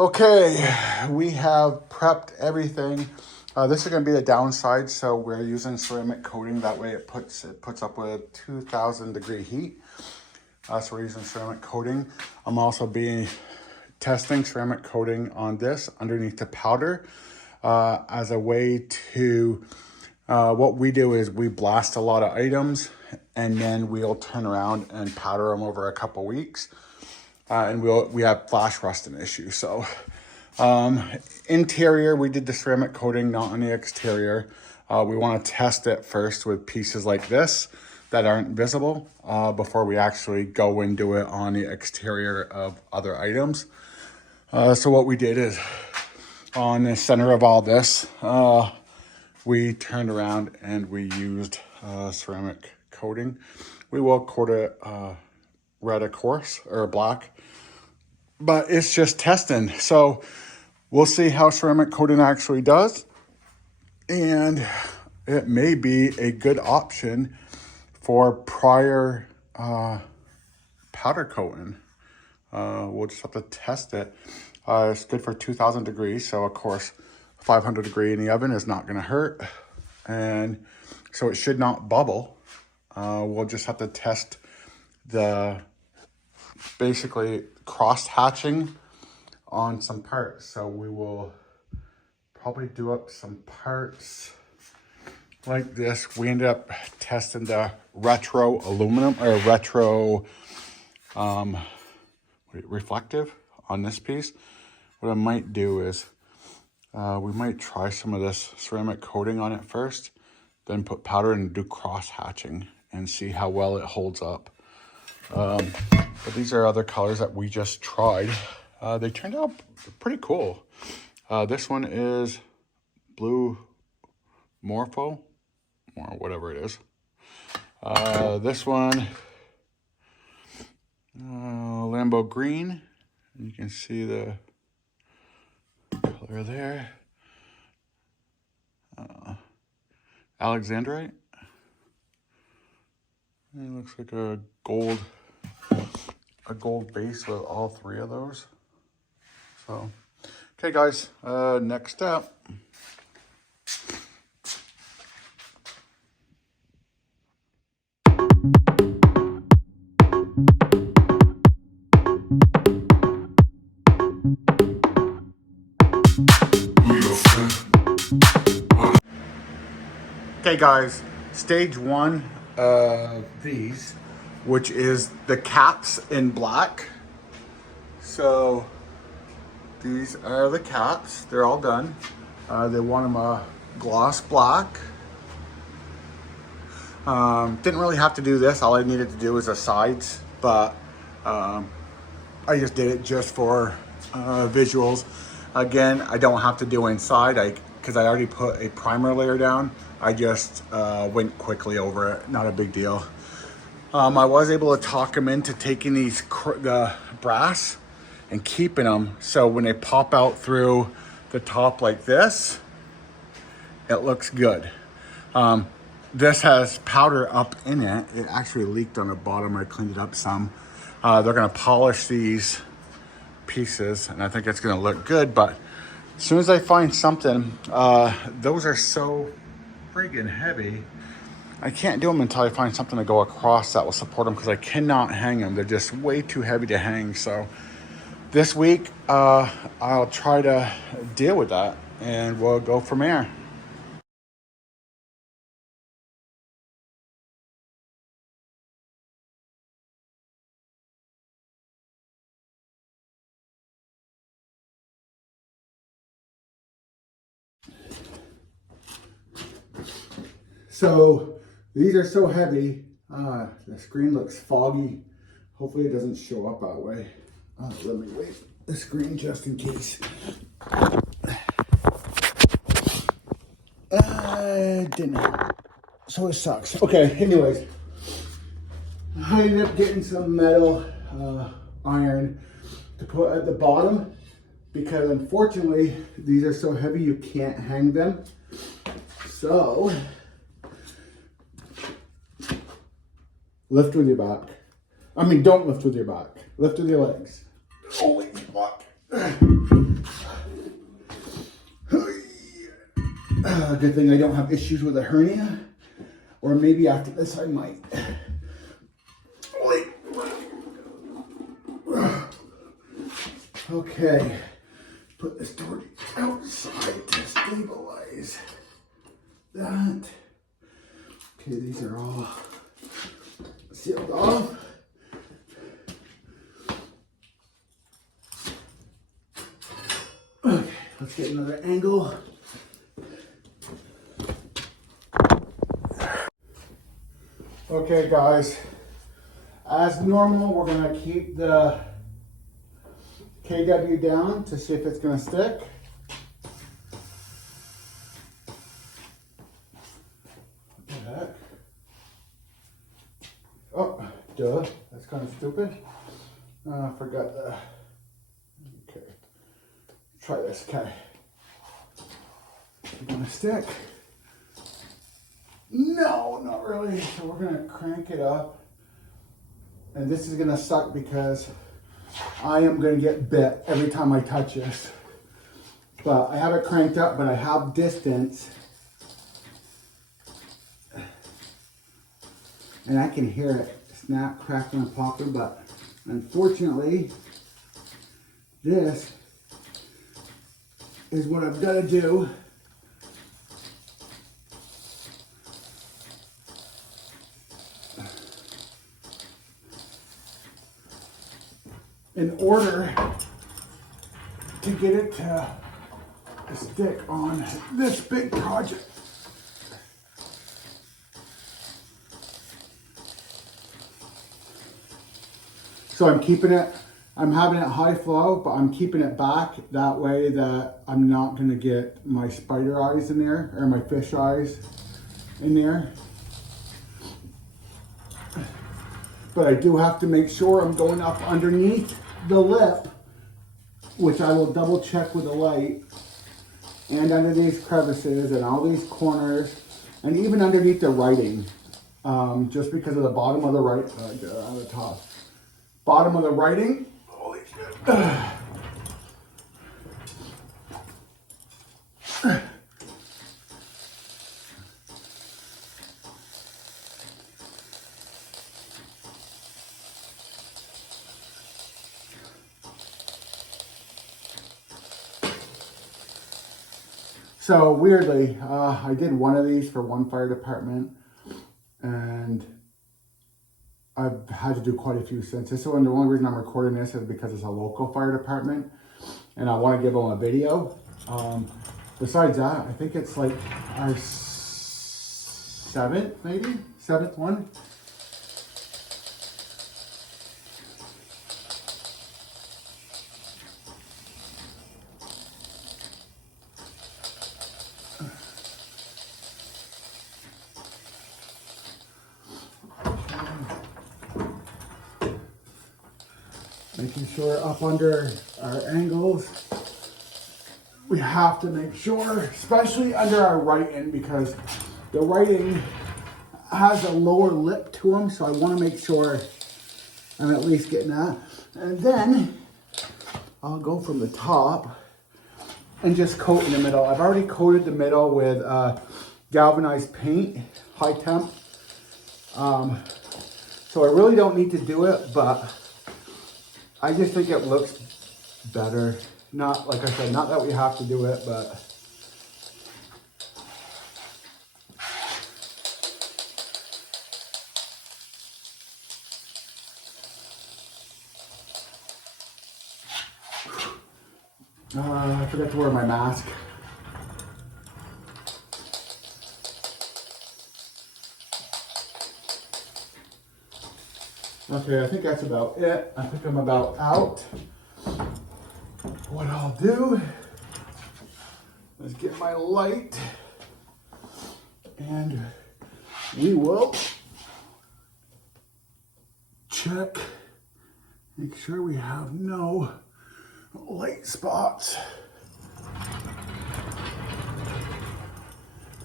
Okay, we have prepped everything. This is going to be the downside, so we're using ceramic coating. That way it puts up with 2,000 degree heat. So we're using ceramic coating. I'm also testing ceramic coating on this underneath the powder as a way to, what we do is we blast a lot of items and then we'll turn around and powder them over a couple weeks. And we have flash rusting issues. So interior, we did the ceramic coating, not on the exterior. We want to test it first with pieces like this that aren't visible before we actually go and do it on the exterior of other items. So what we did is on the center of all this, we turned around and we used ceramic coating. We will coat it red, of course, or black, but it's just testing. So we'll see how ceramic coating actually does. And it may be a good option for prior powder coating. We'll just have to test it. It's good for 2,000 degrees. So of course, 500 degree in the oven is not gonna hurt. And so it should not bubble. We'll just have to test the basically cross hatching on some parts. So we will probably do up some parts like this. We ended up testing the retro aluminum or retro reflective on this piece. What I might do is we might try some of this ceramic coating on it first, then put powder and do cross hatching and see how well it holds up. But these are other colors that we just tried. They turned out pretty cool. This one is blue morpho, or whatever it is. This one, Lambo green. You can see the color there. Alexandrite. It looks like a gold base with all three of those. So, okay guys, next step. Okay guys, stage one of these, which is the caps in black. So these are the caps, they're all done. They want them gloss black. Didn't really have to do this, all I needed to do was the sides, but I just did it just for visuals. Again, I don't have to do inside because I already put a primer layer down. I just went quickly over it, not a big deal. I was able to talk them into taking the brass and keeping them, so when they pop out through the top like this, it looks good. This has powder up in it. It actually leaked on the bottom. I cleaned it up some. They're gonna polish these pieces and I think it's gonna look good, but as soon as I find something, those are so friggin' heavy. I can't do them until I find something to go across that will support them, because I cannot hang them. They're just way too heavy to hang. So this week, I'll try to deal with that and we'll go from there. So these are so heavy, the screen looks foggy. Hopefully it doesn't show up that way. Let me wait the screen just in case. Didn't. So it sucks. Okay, anyways. I ended up getting some metal iron to put at the bottom, because unfortunately these are so heavy you can't hang them. So lift with your back. I mean, don't lift with your back. Lift with your legs. Holy fuck. Good thing I don't have issues with a hernia. Or maybe after this I might. Okay, put this door outside to stabilize that. Okay, these are all sealed off. Okay, let's get another angle. Okay guys, as normal, we're gonna keep the KW down to see if it's gonna stick. What the heck? Oh, duh, that's kind of stupid. I forgot the, okay. Try this, okay. Is it gonna stick? No, not really. So we're gonna crank it up. And this is gonna suck because I am gonna get bit every time I touch this. But I have it cranked up, but I have distance. And I can hear it snap, cracking, and popping, but unfortunately, this is what I've gotta do in order to get it to stick on this big project. So I'm keeping it, I'm having it high flow, but I'm keeping it back that way that I'm not gonna get my spider eyes in there, or my fish eyes in there. But I do have to make sure I'm going up underneath the lip, which I will double check with the light, and under these crevices and all these corners, and even underneath the writing, just because of the bottom of the the top. Bottom of the writing. Holy shit. So weirdly, I did one of these for one fire department, and I've had to do quite a few since. So the only reason I'm recording this is because it's a local fire department, and I want to give them a video. Besides that, I think it's like our seventh one. Making sure up under our angles, we have to make sure, especially under our writing, because the writing has a lower lip to them, so I want to make sure I'm at least getting that. And then I'll go from the top and just coat in the middle. I've already coated the middle with galvanized paint, high temp. So I really don't need to do it, but I just think it looks better. Not, like I said, not that we have to do it, but I forgot to wear my mask. Okay, I think that's about it. I think I'm about out. What I'll do is get my light, and we will check, make sure we have no light spots,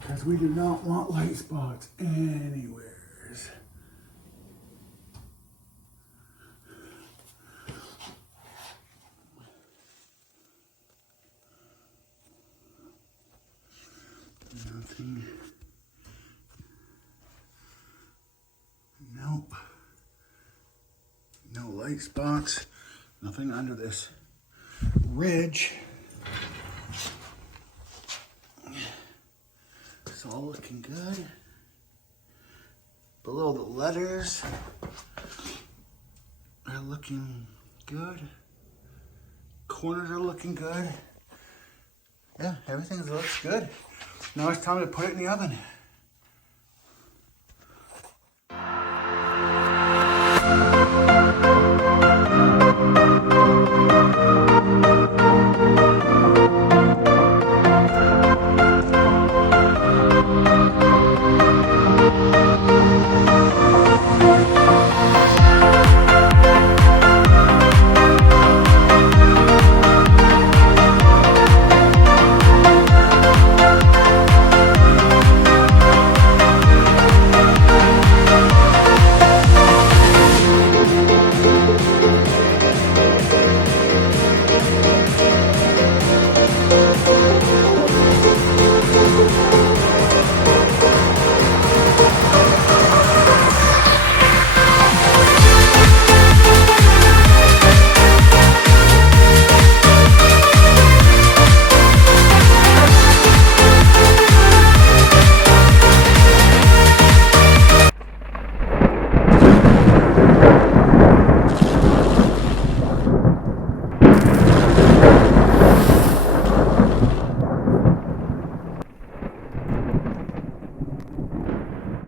because we do not want light spots anywhere. Nothing. Nope. No light spots. Nothing under this ridge. It's all looking good. Below the letters are looking good. Corners are looking good. Yeah, everything looks good. Now it's time to put it in the oven.